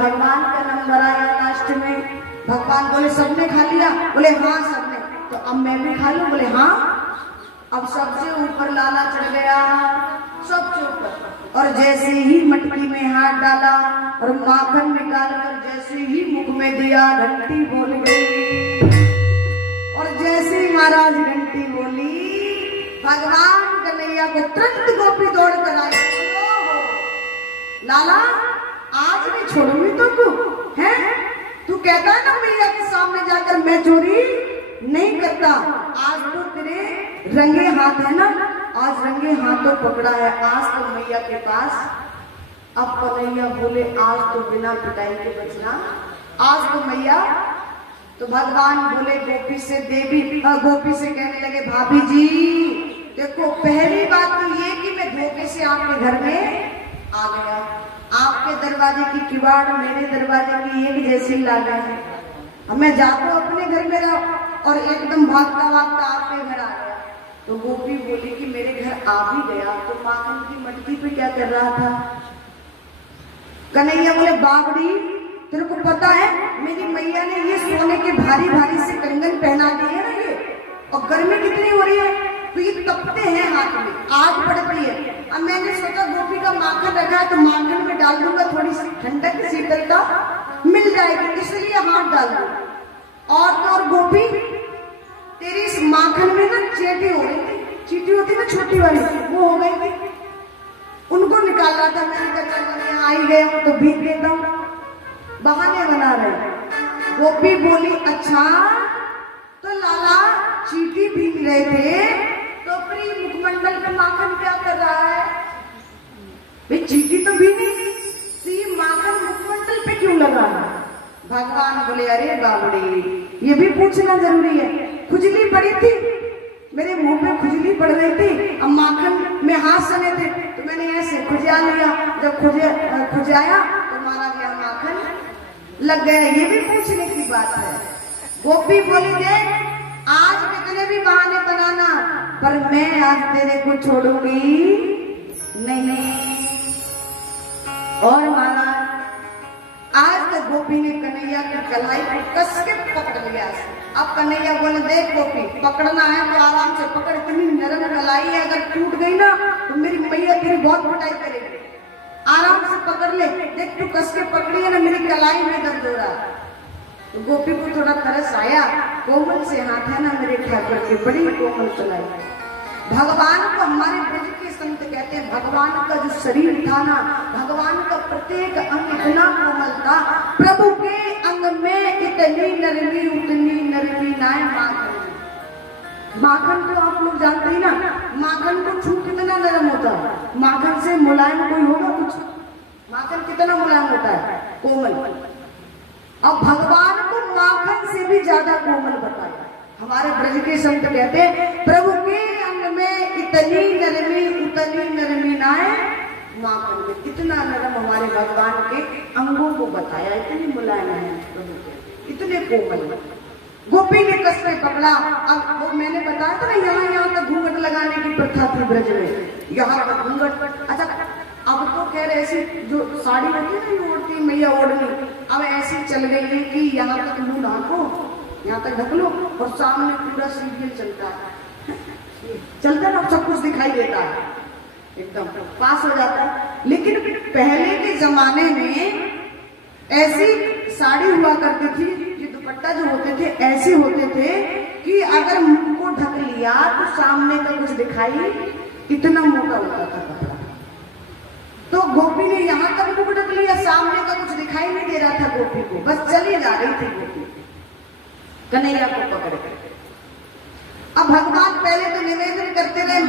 भगवान का नंबर आया लास्ट में। भगवान बोले सबने खा लिया? बोले हाँ सबने। तो अब मैं भी खा लूं? बोले हाँ। अब सबसे ऊपर लाला चढ़ गया, सबसे ऊपर। और जैसे ही मटकी में हाथ डाला और माखन निकालकर जैसे ही मुख में दिया, घंटी बोल गई। और जैसे ही महाराज घंटी बोली, भगवान कन्हैया को तुरंत गोपी दौड़ कर आई। लाला आज नहीं छोड़ूंगी तुमको, है? तू कहता है ना मैया के सामने जाकर मैं चोरी नहीं करता। आज तो तेरे रंगे हाथ है ना, आज रंगे हाथों पकड़ा है। आज तो मैया के पास। अब कन्हैया बोले आज तो बिना पिटाई के बचना, आज तो मैया। तो भगवान बोले गोपी से, देवी गोपी से कहने लगे भाभी जी देखो, पहली बात तो ये कि मैं धोखे से आपके घर में आ गया। आपके दरवाजे की किवाड़ मेरे दरवाजे की एक जैसी लागे है। मैं जाता अपने घर में रहा और एकदम भागता भागता आपके घर आ गया। तो गोपी बोली कि मेरे घर आ भी गया तो माखन की मटकी पे क्या कर रहा था? कन्हैया बोले बाबड़ी तेरे को पता है मेरी मैया ने ये सोने के भारी भारी से कंगन पहना दिए ना ये, और गर्मी कितनी हो रही है तो ये तपते हैं हाथ में, आग पड़ती है। अब मैंने सोचा गोपी का माखन रखा है तो माखन में डाल दूंगा, थोड़ी सी ठंडक शीतलता मिल जाएगी, इसलिए हाथ डाल दूं। और तो और गोपी तेरी इस माखन में ना चींटी हो रही थी, चींटी होती ना छोटी वाली, वो हो गई थी, उनको निकाल रहा था। मैंने कहा आई गए तो भीग देता हूं, बहाने बना रहे। गोपी बोली अच्छा तो लाला चींटी भीग रहे थे तो अपनी मुखमंडल में माखन क्या कर रहा है? भाई चींटी तो भीगी तो ये माखन मुखमंडल पे क्यों लगा है? भगवान बोले अरे बाबड़ी ये भी पूछना जरूरी है। खुजली पड़ी थी, मेरे मुंह में खुजली पड़ रही थी, अब माखन में हाथ सने थे तो मैंने ऐसे खुजा लिया, जब खुजाया तो मारा गया माखन लग गया। ये भी पूछने की बात है। गोपी बोली देख आज कितने भी बहाने बनाना पर मैं आज तेरे को छोड़ूंगी नहीं। और महाराज आज तो गोपी ने कन्हैया की कलाई को कस के पकड़ लिया। अब कन्हैया बोले देख गोपी पकड़ना है तो आराम से पकड़, इतनी नरम कलाई है, अगर टूट गई ना तो मेरी मैया तेरी बहुत पिटाई करेगी। आराम से पकड़ ले, देख तू कस के पकड़ी है ना, मेरी कलाई में दर्द हो रहा है। तो गोपी को थोड़ा तरस आया, कोमल से हाथ है ना मेरे ठाकुर के, बड़ी कोमल कलाई। भगवान को हमारे ब्रज के संत कहते हैं भगवान का जो शरीर था ना, भगवान का प्रत्येक अंग इतना कोमल था, प्रभु के अंग में इतनी नरमी उतनी नरमी ना है माखन। माखन तो आप लोग जानते ही ना, माखन को छू कितना नरम होता है, माखन से मुलायम कोई होगा कुछ? माखन कितना मुलायम होता है, कोमल। अब भगवान को माखन से भी ज्यादा कोमल बताया। हमारे ब्रज के संत कहते हैं प्रभु के अंग में इतनी नरमी ना है माखन में। इतना नरम हमारे भगवान के अंगों को बताया, इतनी मुलायम है प्रभु के, इतने कोमल। गोपी ने कस पे पकड़ा। अब वो मैंने बताया था ना यहाँ तक घूंघट लगाने की प्रथा थी ब्रज में, यहाँ तक घूंघट। अच्छा अब तो कह रहे ऐसी जो साड़ी होती है ना ओढ़ती मैया ओढ़नी, अब ऐसी चल गई है कि यहाँ तक मुंह ढाको, यहाँ तक ढक लो और सामने पूरा सीरियल चलता है, चलता है ना, सब कुछ दिखाई देता है, एकदम पास हो जाता है। लेकिन पहले के जमाने में ऐसी साड़ी हुआ करती थी, ये दुपट्टा जो होते थे ऐसे होते थे कि अगर मुंह को ढक लिया तो सामने का कुछ दिखाई, इतना मोटा होता था कपड़ा। तो गोपी ने यहाँ तक मुंह ढक लिया, सामने का कुछ दिखाई नहीं दे रहा था गोपी को, बस चली जा रही थी गोपी कन्हैया को पकड़ कर। अब भगवान पहले तो निवेदन करते रहे